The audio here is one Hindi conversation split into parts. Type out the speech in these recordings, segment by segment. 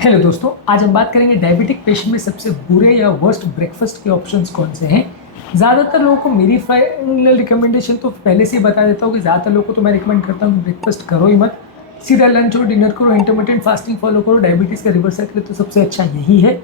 हेलो दोस्तों, आज हम बात करेंगे डायबिटिक पेशेंट में सबसे बुरे या वर्स्ट ब्रेकफास्ट के ऑप्शंस कौन से हैं। ज़्यादातर लोगों को मेरी फाइनल रिकमेंडेशन तो पहले से ही बता देता हूँ कि ज़्यादातर लोगों को तो मैं रिकमेंड करता हूँ कि ब्रेकफास्ट करो ही मत, सीधा लंच और डिनर करो, इंटरमिटेंट फास्टिंग फॉलो करो। डायबिटीज़ का रिवर्सल के लिए तो सबसे अच्छा यही है।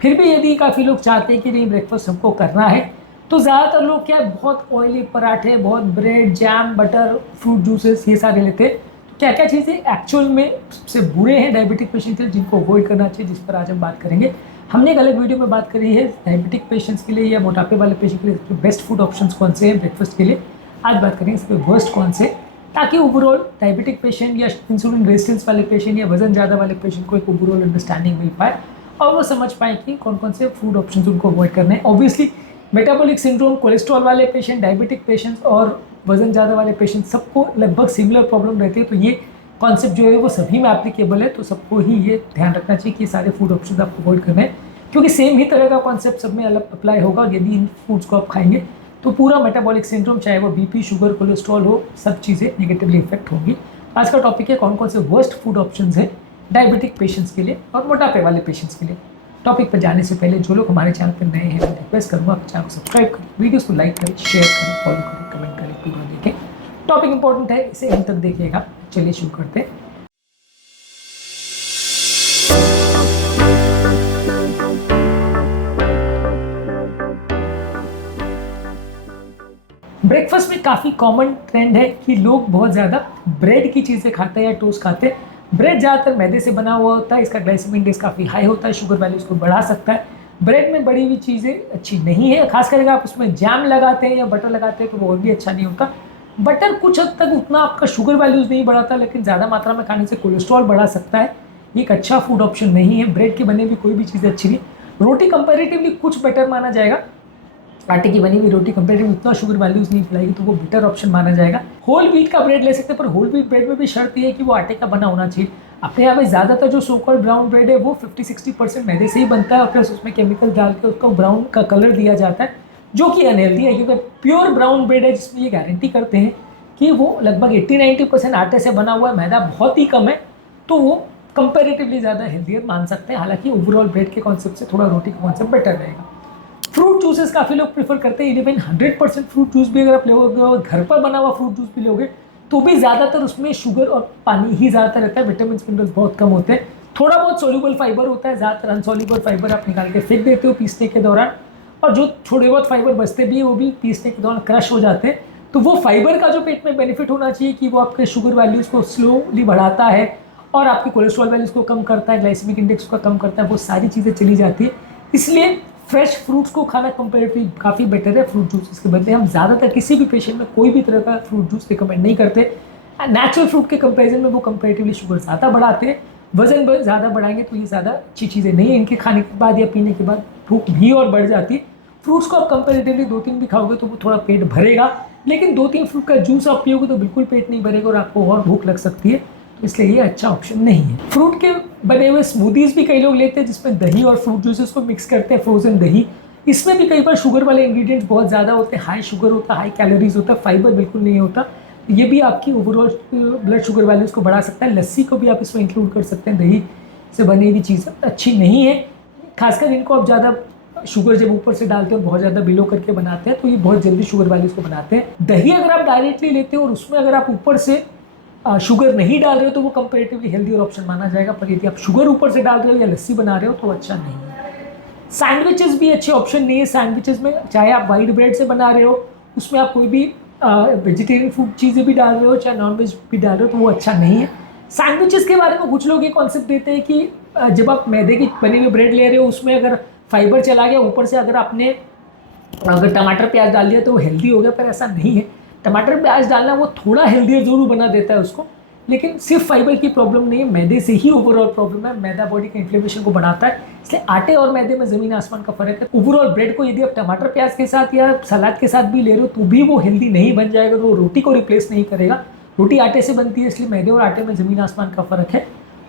फिर भी यदि काफ़ी लोग चाहते हैं कि नहीं ब्रेकफास्ट हमको करना है, तो ज़्यादातर लोग क्या है, बहुत ऑयली पराठे, बहुत bread, jam, butter, fruit juices ये सारे लेते हैं। क्या क्या चीज़ें एक्चुअल में सबसे बुरे हैं डायबिटिक पेशेंट के लिए, जिनको अवॉइड करना चाहिए, जिस पर आज हम बात करेंगे। हमने एक अलग वीडियो में बात करी है डायबिटिक पेशेंट्स के लिए या मोटापे वाले पेशेंट के लिए सबसे बेस्ट फूड ऑप्शंस कौन से हैं ब्रेकफास्ट के लिए। आज बात करेंगे सबसे वर्स्ट कौन से, ताकि ओवरऑल डायबिटिक पेशेंट या इंसुलिन रेजिस्टेंस वाले पेशेंट या वजन ज़्यादा वाले पेशेंट को एक ओवरऑल अंडरस्टैंडिंग मिल पाए और वो समझ पाए कि कौन कौन से फूड ऑप्शंस उनको अवॉइड करने हैं। ऑब्वियसली मेटाबॉलिक सिंड्रोम, कोलेस्ट्रॉल वाले पेशेंट, डायबिटिक पेशेंट्स और वजन ज़्यादा वाले पेशेंट सबको लगभग सिमिलर प्रॉब्लम रहती है, तो ये कॉन्सेप्ट जो है वो सभी में एप्लीकेबल है। तो सबको ही ये ध्यान रखना चाहिए कि सारे फूड ऑप्शन आपको अवॉइड करने हैं, क्योंकि सेम ही तरह का कॉन्सेप्ट सब में अलग अप्लाई होगा। और यदि इन फूड्स को आप खाएंगे तो पूरा मेटाबॉलिक सिंड्रोम, चाहे वो बीपी, शुगर, कोलेस्ट्रॉल हो, सब चीज़ें नेगेटिवली इफेक्ट होंगी। आज का टॉपिक है कौन कौन से वर्स्ट फूड ऑप्शंस हैं डायबिटिक पेशेंट्स के लिए और मोटापे वाले पेशेंट्स के लिए। टॉपिक पर जाने से पहले जो लोग हमारे चैनल पर नए हैं, मैं रिक्वेस्ट करूँगा आप चैनल को सब्सक्राइब करें, वीडियोस को लाइक करें, शेयर करें, फॉलो करें, कमेंट करें, पूरा देखें। टॉपिक इंपॉर्टेंट है, इसे अंत तक देखिएगा। चलिए शुरू करते हैं। ब्रेकफास्ट में काफ़ी कॉमन ट्रेंड है कि लोग बहुत ज़्यादा ब्रेड की चीज़ें खाते हैं या टोस्ट खाते हैं। ब्रेड ज़्यादातर मैदे से बना हुआ होता है, इसका ग्लाइसेमिक इंडेक्स काफ़ी हाई होता है, शुगर वैल्यू उसको बढ़ा सकता है। ब्रेड में बड़ी हुई चीज़ें अच्छी नहीं है, खास करके आप उसमें जैम लगाते हैं या बटर लगाते हैं तो वो और भी अच्छा नहीं होता। बटर कुछ हद तक उतना आपका शुगर वैल्यूज़ नहीं बढ़ाता, लेकिन ज़्यादा मात्रा में खाने से कोलेस्ट्रॉल बढ़ा सकता है। ये एक अच्छा फूड ऑप्शन नहीं है। ब्रेड की बनी हुई कोई भी चीज़ अच्छी नहीं। रोटी कंपेरेटिवली कुछ बेटर माना जाएगा, आटे की बनी हुई रोटी कंपेरेटिवली उतना शुगर वैल्यूज नहीं खिलाएगी, तो वो बेटर ऑप्शन माना जाएगा। होल व्हीट का ब्रेड ले सकते हैं, पर होल व्हीट ब्रेड में भी शर्त ये है कि वो आटे का बना होना चाहिए। अपने यहाँ पे ज़्यादातर जो सो कॉल्ड ब्राउन ब्रेड है वो 50-60% मैदे से ही बनता है और प्लस उसमें केमिकल डाल के उसको ब्राउन का कलर दिया जाता है, जो कि अनहेल्दी है। क्योंकि प्योर ब्राउन ब्रेड है जिसमें ये गारंटी करते हैं कि वो लगभग 80-90% आटे से बना हुआ है, मैदा बहुत ही कम है, तो वो कंपेरेटिवली ज़्यादा हेल्दियर मान सकते हैं। हालांकि ओवरऑल ब्रेड के कॉन्सेप्ट से थोड़ा रोटी का कॉन्सेप्ट बेटर रहेगा। फ्रूट जूसेस काफ़ी लोग प्रीफर करते हैं। इवन 100% फ्रूट जूस भी अगर आप लोगे और घर पर बना हुआ फ्रूट जूस भी लोगे तो भी ज़्यादातर उसमें शुगर और पानी ही ज़्यादातर रहता है, विटामिन मिनरल्स बहुत कम होते हैं। थोड़ा बहुत सोल्यूबल फाइबर होता है, ज़्यादातर अनसोल्यूबल फाइबर आप निकाल के फेंक देते हो पीसने के दौरान, और जो थोड़े बहुत फाइबर बचते भी है वो भी पीसने के दौरान क्रश हो जाते हैं। तो वो फाइबर का जो पेट में बेनिफिट होना चाहिए कि वो आपके शुगर वैल्यूज़ को स्लोली बढ़ाता है और आपकी कोलेस्ट्रॉल वैल्यूज़ को कम करता है, ग्लाइसेमिक इंडेक्स को कम करता है, वो सारी चीज़ें चली जाती है। इसलिए फ्रेश फ्रूट्स को खाना कंपेरेटिवली काफ़ी बेटर है फ्रूट जूसेस के बदले। हम ज़्यादातर किसी भी पेशेंट में कोई भी तरह का फ्रूट जूस रिकमेंड नहीं करते। नेचुरल फ्रूट के कंपैरिजन में वो कंपेरेटिवली शुगर ज़्यादा बढ़ाते हैं, वजन ज़्यादा बढ़ाएंगे, तो ये ज़्यादा अच्छी चीज़ें नहीं है। इनके खाने के बाद या पीने के बाद भूख भी और बढ़ जाती है। फ्रूट्स को आप कंपेरेटिवली 2-3 भी खाओगे तो वो थोड़ा पेट भरेगा, लेकिन 2-3 फ्रूट का जूस आप पियोगे तो बिल्कुल पेट नहीं भरेगा और आपको और भूख लग सकती है, इसलिए ये अच्छा ऑप्शन नहीं है। फ्रूट के बने हुए स्मूदीज़ भी कई लोग लेते हैं जिसमें दही और फ्रूट जूसेस को मिक्स करते हैं, फ्रोजन दही। इसमें भी कई बार शुगर वाले इंग्रेडिएंट्स बहुत ज़्यादा होते हैं, हाई शुगर होता है, हाई कैलोरीज होता है, फाइबर बिल्कुल नहीं होता। ये भी आपकी ओवरऑल ब्लड शुगर वैल्यूज़ को बढ़ा सकता है। लस्सी को भी आप इसमें इंक्लूड कर सकते हैं, दही से बनी हुई चीज़ अच्छी नहीं है। खासकर इनको आप ज़्यादा शुगर जब ऊपर से डालते हो, बहुत ज़्यादा बिलो करके बनाते हैं, तो ये बहुत जल्दी शुगर वैल्यूज़ को बनाते हैं। दही अगर आप डायरेक्टली लेते हो और उसमें अगर आप ऊपर से शुगर नहीं डाल रहे हो तो वो कंपेरेटिवली हेल्दी ऑप्शन माना जाएगा, पर यदि आप शुगर ऊपर से डाल रहे हो या लस्सी बना रहे हो तो अच्छा नहीं है। सैंडविचेस भी अच्छे ऑप्शन नहीं है। सैंडविचेस में चाहे आप वाइट ब्रेड से बना रहे हो, उसमें आप कोई भी वेजिटेरियन फूड चीज़ें भी डाल रहे हो, चाहे नॉन वेज भी डाल रहे हो, तो वो अच्छा नहीं है। सैंडविचेस के बारे में कुछ लोग ये कॉन्सेप्ट देते हैं कि जब आप मैदे की बनी हुई ब्रेड ले रहे हो उसमें अगर फाइबर चला गया, ऊपर से अगर आपने अगर टमाटर प्याज डाल दिया तो वो हेल्दी हो गया, पर ऐसा नहीं है। टमाटर प्याज डालना वो थोड़ा हेल्दियर जरूर बना देता है उसको, लेकिन सिर्फ फाइबर की प्रॉब्लम नहीं है, मैदे से ही ओवरऑल प्रॉब्लम है। मैदा बॉडी के इन्फ्लेमेशन को बढ़ाता है, इसलिए आटे और मैदे में ज़मीन आसमान का फर्क है। ओवरऑल ब्रेड को यदि आप टमाटर प्याज के साथ या सलाद के साथ भी ले रहे हो तो भी वो हेल्दी नहीं बन जाएगा, तो वो रोटी को रिप्लेस नहीं करेगा। रोटी आटे से बनती है, इसलिए मैदे और आटे में ज़मीन आसमान का फ़र्क है।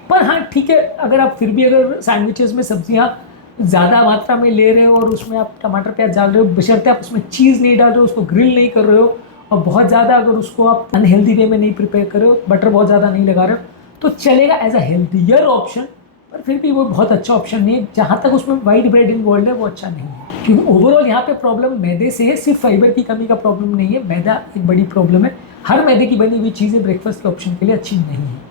पर हाँ ठीक है, अगर आप फिर भी अगर सैंडविचेस में सब्जियाँ ज़्यादा मात्रा में ले रहे हो और उसमें आप टमाटर प्याज डाल रहे हो, बशर्ते आप उसमें चीज़ नहीं डाल रहे हो, उसको ग्रिल नहीं कर रहे हो, और बहुत ज़्यादा अगर उसको आप अनहेल्दी वे में नहीं प्रिपेयर कर रहे हो, बटर बहुत ज़्यादा नहीं लगा रहे हो, तो चलेगा एज अ हेल्दियर ऑप्शन। पर फिर भी वो बहुत अच्छा ऑप्शन नहीं है। जहाँ तक उसमें वाइट ब्रेड इन्वॉल्व है वो अच्छा नहीं है, क्योंकि ओवरऑल यहाँ पे प्रॉब्लम मैदे से है, सिर्फ फाइबर की कमी का प्रॉब्लम नहीं है, मैदा एक बड़ी प्रॉब्लम है। हर मैदे की बनी हुई चीज़ें ब्रेकफास्ट के ऑप्शन के लिए अच्छी नहीं है।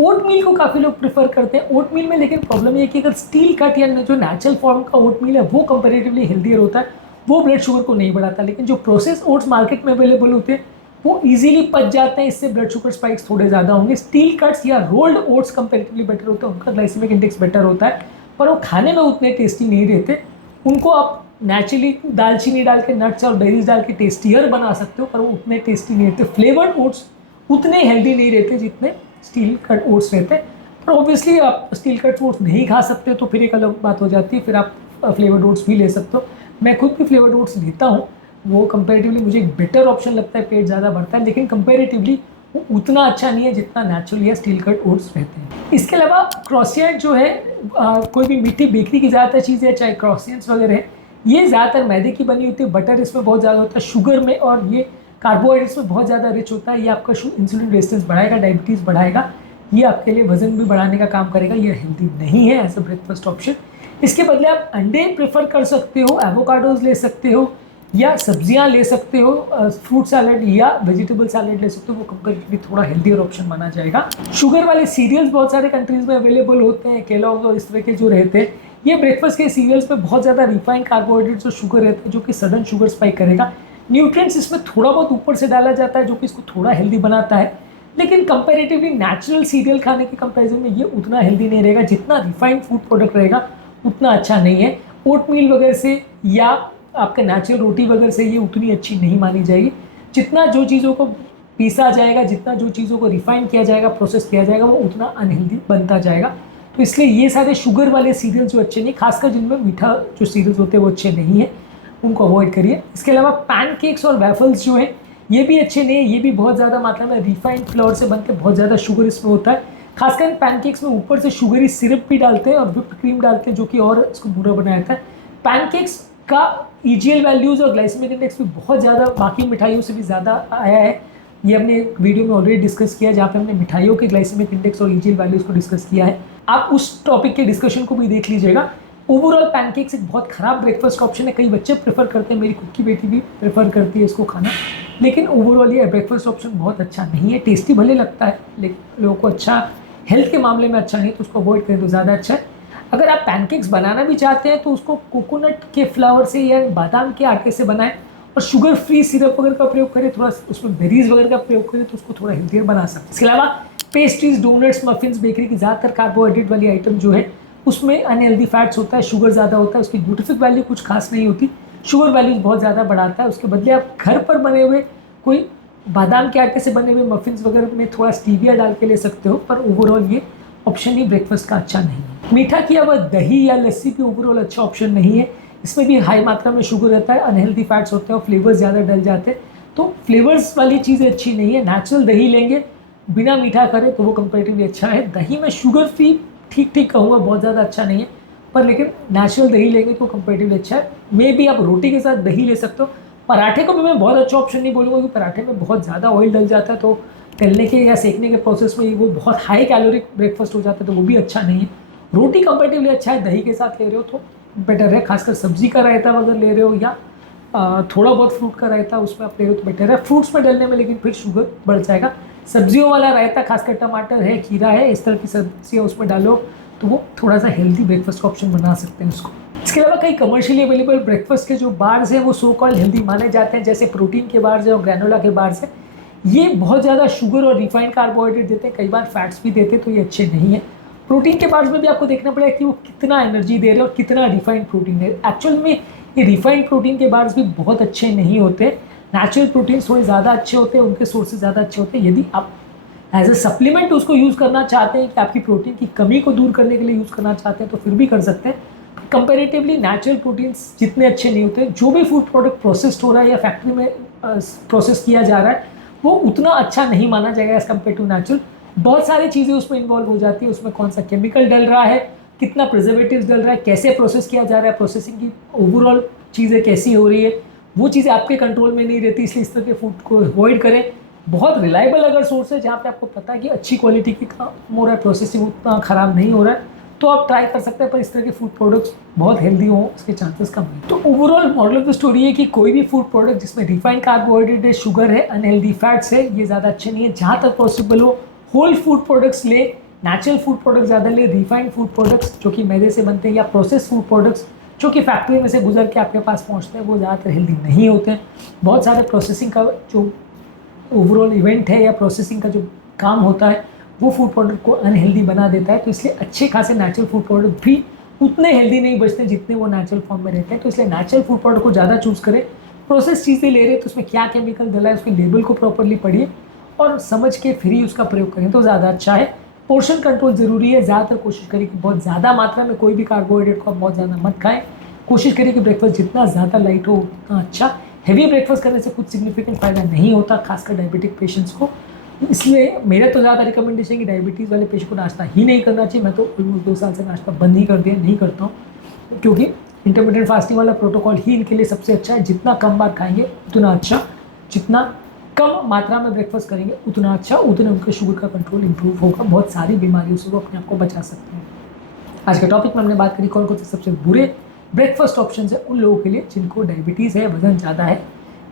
ओट मील को काफ़ी लोग प्रेफर करते हैं। ओट मील में लेकिन प्रॉब्लम ये है कि अगर स्टील कट या जो नेचुरल फॉर्म का ओट मील है वो कंपेरेटिवली हेल्दियर होता है, वो ब्लड शुगर को नहीं बढ़ाता। लेकिन जो प्रोसेस ओट्स मार्केट में अवेलेबल होते हैं वो इजीली पच जाते हैं, इससे ब्लड शुगर स्पाइक्स थोड़े ज़्यादा होंगे। स्टील कट्स या रोल्ड ओट्स कंपेरेटिवली बेटर होते हैं, उनका ग्लाइसेमिक इंडेक्स बेटर होता है, पर वो खाने में उतने टेस्टी नहीं रहते। उनको आप नेचुरली दालचीनी डाल के, नट्स और बेरीज डाल के टेस्टियर बना सकते हो, पर वो उतने टेस्टी नहीं रहते। फ्लेवर्ड ओट्स उतने हेल्दी नहीं रहते जितने स्टील कट ओट्स रहते हैं। पर ऑब्वियसली आप स्टील कट ओट्स नहीं खा सकते तो फिर एक अलग बात हो जाती है, फिर आप फ्लेवर्ड ओट्स भी ले सकते हो। मैं खुद भी फ्लेवर्ड ओट्स लेता हूँ, वो कंपेरेटिवली मुझे एक बेटर ऑप्शन लगता है, पेट ज़्यादा भरता है, लेकिन कंपेरेटिवली वो उतना अच्छा नहीं है जितना नेचुरल या स्टील कट ओट्स रहते हैं। इसके अलावा क्रॉसिएंट जो है, कोई भी मीठी बेकरी की ज़्यादातर चीज़ें चाहे क्रॉसिएंट्स वगैरह है, ये ज़्यादातर मैदे की बनी होती है, बटर इसमें बहुत ज़्यादा होता है, शुगर में, और ये कार्बोहाइड्रेट्स में बहुत ज़्यादा रिच होता है। ये आपका इंसुलिन रेजिस्टेंस बढ़ाएगा, डायबिटीज़ बढ़ाएगा, ये आपके लिए वजन भी बढ़ाने का काम करेगा, ये हेल्दी नहीं है एज अ ब्रेकफास्ट ऑप्शन। इसके बदले आप अंडे प्रेफर कर सकते हो, एवोकाडोज ले सकते हो, या सब्जियां ले सकते हो, फ्रूट सैलड या वेजिटेबल सैलड ले सकते हो, वो कंपेरेटिवली थोड़ा हेल्दियर ऑप्शन माना जाएगा। शुगर वाले सीरियल्स बहुत सारे कंट्रीज़ में अवेलेबल होते हैं, केलॉग्स और इस तरह के जो रहते हैं, ये ब्रेकफास्ट के सीरियल्स में बहुत ज़्यादा रिफाइंड कार्बोहाइड्रेट्स और शुगर रहते हैं, जो कि सडन शुगर स्पाइक करेगा। न्यूट्रिएंट्स इसमें थोड़ा बहुत ऊपर से डाला जाता है, जो कि इसको थोड़ा हेल्दी बनाता है, लेकिन कंपेरेटिवली नेचुरल सीरियल खाने के कंपैरिजन में ये उतना हेल्दी नहीं रहेगा। जितना रिफाइंड फूड प्रोडक्ट रहेगा उतना अच्छा नहीं है। ओट मील वगैरह से या आपका नेचुरल रोटी वगैरह से ये उतनी अच्छी नहीं मानी जाएगी। जितना जो चीज़ों को पीसा जाएगा, जितना जो चीज़ों को रिफाइन किया जाएगा, प्रोसेस किया जाएगा, वो उतना अनहेल्दी बनता जाएगा। तो इसलिए ये सारे शुगर वाले सीरियल्स जो अच्छे नहीं, खासकर जिनमें मीठा जो सीरियल्स होते हैं वो अच्छे नहीं है, उनको अवॉइड करिए। इसके अलावा पैनकेक्स और वेफल्स जो हैं ये भी अच्छे नहीं है, ये भी बहुत ज़्यादा मात्रा में रिफाइंड फ्लोर से बनते हैं, बहुत ज़्यादा शुगर इसमें होता है। खासकर पैनकेक्स में ऊपर से शुगरी सिरप भी डालते हैं और व्हिप्ड क्रीम डालते हैं, जो कि और इसको बुरा बनाया जाता है। पैनकेक्स का ईजीएल वैल्यूज़ और ग्लाइसेमिक इंडेक्स भी बहुत ज़्यादा बाकी मिठाइयों से भी ज़्यादा आया है। ये हमने एक वीडियो में ऑलरेडी डिस्कस किया है, जहाँ पे हमने मिठाइयों के ग्लाइसेमिक इंडेक्स और ईजीएल वैल्यूज़ को डिस्कस किया है। आप उस टॉपिक के डिस्कशन को भी देख लीजिएगा। ओवरऑल पैनकेक्स एक बहुत ख़राब ब्रेकफास्ट का ऑप्शन है, कई बच्चे प्रेफर करते हैं, मेरी खुद की बेटी भी प्रेफर करती है इसको खाना, लेकिन ओवरऑल ये ब्रेकफास्ट ऑप्शन बहुत अच्छा नहीं है। टेस्टी भले लगता है, लेकिन लोगों को अच्छा, हेल्थ के मामले में अच्छा नहीं, तो उसको अवॉइड करें तो ज़्यादा अच्छा है। अगर आप पैनकेक्स बनाना भी चाहते हैं तो उसको कोकोनट के फ्लावर से या बादाम के आटे से बनाएं और शुगर फ्री सिरप वगैरह का प्रयोग करें, थोड़ा उसमें बेरीज वगैरह का प्रयोग करें, तो उसको थोड़ा हेल्थियर बना सकते हैं। इसके अलावा पेस्ट्रीज, डोनट्स, मफिन्स, बेकरी की ज़्यादातर कार्बोहाइड्रेट वाली आइटम जो है उसमें अनहेल्दी फैट्स होता है, शुगर ज़्यादा होता है, उसकी ग्लूटामिक वैल्यू कुछ खास नहीं होती, शुगर वैल्यूज बहुत ज़्यादा बढ़ाता है। उसके बदले आप घर पर बने हुए कोई बादाम के आटे से बने हुए मफिन्स वगैरह में थोड़ा स्टीविया डाल के ले सकते हो, पर ओवरऑल ये ऑप्शन ही ब्रेकफास्ट का अच्छा नहीं है। मीठा किया हुआ दही या लस्सी भी ओवरऑल अच्छा ऑप्शन नहीं है, इसमें भी हाई मात्रा में शुगर रहता है, अनहेल्दी फैट्स होते हैं और फ्लेवर्स ज़्यादा डल जाते हैं, तो फ्लेवर्स वाली चीज़ें अच्छी नहीं है। नेचुरल दही लेंगे बिना मीठा करे तो वो कंपेरेटिवली अच्छा है। दही में शुगर फ्री ठीक ठीक कहूँगा, बहुत ज़्यादा अच्छा नहीं है, पर लेकिन नेचुरल दही लेंगे तो कंपेरेटिवली अच्छा है। मे भी आप रोटी के साथ दही ले सकते हो। पराठे को भी मैं बहुत अच्छा ऑप्शन नहीं बोलूँगा, क्योंकि पराठे में बहुत ज़्यादा ऑयल डल जाता है, तो तलने के या सेकने के प्रोसेस में वो बहुत हाई कैलोरिक ब्रेकफास्ट हो जाता है, तो वो भी अच्छा नहीं है। रोटी कंपेरेटिवली अच्छा है, दही के साथ ले रहे हो तो बेटर है। खासकर सब्जी का रायता अगर ले रहे हो या थोड़ा बहुत फ्रूट का रायता उसमें आप ले रहे हो तो बेटर है। फ्रूट्स में डलने में लेकिन फिर शुगर बढ़ जाएगा। सब्जियों वाला रायता, खासकर टमाटर है, खीरा है, इस तरह की सब्जियाँ उसमें डालो तो वो थोड़ा सा हेल्दी ब्रेकफास्ट का ऑप्शन बना सकते हैं उसको। इसके अलावा कई कमर्शियली अवेलेबल ब्रेकफास्ट के जो बार्स हैं वो सो कॉल्ड हेल्दी माने जाते हैं, जैसे प्रोटीन के बार्स हैं और ग्रैनोला के बार्स हैं। ये बहुत ज़्यादा शुगर और रिफाइंड कार्बोहाइड्रेट देते हैं, कई बार फैट्स भी देते हैं, तो ये अच्छे नहीं है। प्रोटीन के बार्स में भी आपको देखना पड़ेगा कि वो कितना एनर्जी दे रहे हैं और कितना रिफाइंड प्रोटीन है। एक्चुअल में ये रिफाइंड प्रोटीन के बार्स भी बहुत अच्छे नहीं होते, नेचुरल प्रोटीन थोड़े ज़्यादा अच्छे होते हैं, उनके सोर्सेज ज़्यादा अच्छे होते हैं। यदि आप एज ए सप्लीमेंट उसको यूज़ करना चाहते हैं कि आपकी प्रोटीन की कमी को दूर करने के लिए यूज़ करना चाहते हैं तो फिर भी कर सकते हैं। कंपेरेटिवली नेचुरल प्रोटीन्स जितने अच्छे नहीं होते, जो भी फूड प्रोडक्ट प्रोसेस्ड हो रहा है या फैक्ट्री में प्रोसेस किया जा रहा है वो उतना अच्छा नहीं माना जाएगा एज़ कम्पेयर टू नेचुरल। बहुत सारी चीज़ें उसमें इन्वॉल्व हो जाती है, उसमें कौन सा केमिकल डल रहा है, कितना प्रिजर्वेटिव्स डल रहा है, कैसे प्रोसेस किया जा रहा है, प्रोसेसिंग की ओवरऑल चीज़ें कैसी हो रही है, वो चीज़ें आपके कंट्रोल में नहीं रहती, इसलिए इस तरह के फूड को अवॉइड करें। बहुत रिलायबल अगर सोर्स है जहाँ पे आपको पता है कि अच्छी क्वालिटी की काम हो रहा है, प्रोसेसिंग उतना ख़राब नहीं हो रहा है, तो आप ट्राई कर सकते हैं, पर इस तरह के फूड प्रोडक्ट्स बहुत हेल्दी हों उसके चांसेस कम हैं। तो overall model of the story है कि कोई भी फूड प्रोडक्ट जिसमें रिफाइंड कार्बोहाइड्रेट है, शुगर है, अनहेल्दी फैट्स है, ये ज़्यादा अच्छे नहीं है। जहाँ तक पॉसिबल हो होल फूड प्रोडक्ट्स ले, नेचुरल फूड प्रोडक्ट्स ज़्यादा ले। रिफाइंड फूड प्रोडक्ट्स जो कि मैदे से बनते हैं या प्रोसेस फूड प्रोडक्ट्स जो कि फैक्ट्री में से गुजर के आपके पास पहुँचते हैं, वो ज़्यादातर हेल्दी नहीं होते हैं। बहुत सारे प्रोसेसिंग का जो ओवरऑल इवेंट है या प्रोसेसिंग का जो काम होता है वो फूड प्रोडक्ट को अनहेल्दी बना देता है। तो इसलिए अच्छे खासे नेचुरल फूड प्रोडक्ट भी उतने हेल्दी नहीं बचते जितने वो नेचुरल फॉर्म में रहते हैं। तो इसलिए नेचुरल फूड प्रोडक्ट को ज़्यादा चूज़ करें। प्रोसेस चीज़ें ले रहे हैं तो उसमें क्या केमिकल डला है उसके लेबल को प्रॉपरली पढ़िए और समझ के फिर ही उसका प्रयोग करें तो ज़्यादा अच्छा है। पोर्शन कंट्रोल ज़रूरी है। ज़्यादातर कोशिश करें कि बहुत ज़्यादा मात्रा में कोई भी कार्बोहाइड्रेट को आप बहुत ज़्यादा मत खाएं। कोशिश करें कि ब्रेकफास्ट जितना ज़्यादा लाइट हो उतना अच्छा। हेवी ब्रेकफास्ट करने से कुछ सिग्निफिकेंट फ़ायदा नहीं होता, खासकर डायबिटिक पेशेंट्स को। इसलिए मेरा तो ज़्यादा रिकमेंडेशन है कि डायबिटीज़ वाले पेशेंट को नाश्ता ही नहीं करना चाहिए। मैं तो ऑलमोस्ट 2 साल से नाश्ता बंद ही कर दिया, नहीं करता हूँ, क्योंकि इंटरमिटेंट फास्टिंग वाला प्रोटोकॉल ही इनके लिए सबसे अच्छा है। जितना कम बार खाएंगे उतना अच्छा, जितना कम मात्रा में ब्रेकफास्ट करेंगे उतना अच्छा, उतने उनके शुगर का कंट्रोल इंप्रूव होगा। बहुत सारी बीमारियों से वो अपने आप को बचा सकते हैं। आज के टॉपिक में हमने बात करी कौन कौन से सबसे बुरे ब्रेकफास्ट ऑप्शन है उन लोगों के लिए जिनको डायबिटीज़ है, वजन ज़्यादा है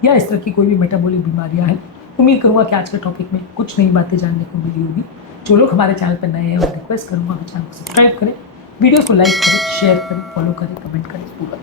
या इस तरह की कोई भी मेटाबॉलिक बीमारियां हैं। उम्मीद करूंगा कि आज के टॉपिक में कुछ नई बातें जानने को मिली होगी। जो लोग हमारे चैनल पर नए हैं और रिक्वेस्ट करूंगा कि चैनल को सब्सक्राइब करें, वीडियो को लाइक करें, शेयर करें, फॉलो करें, कमेंट करें, पूरा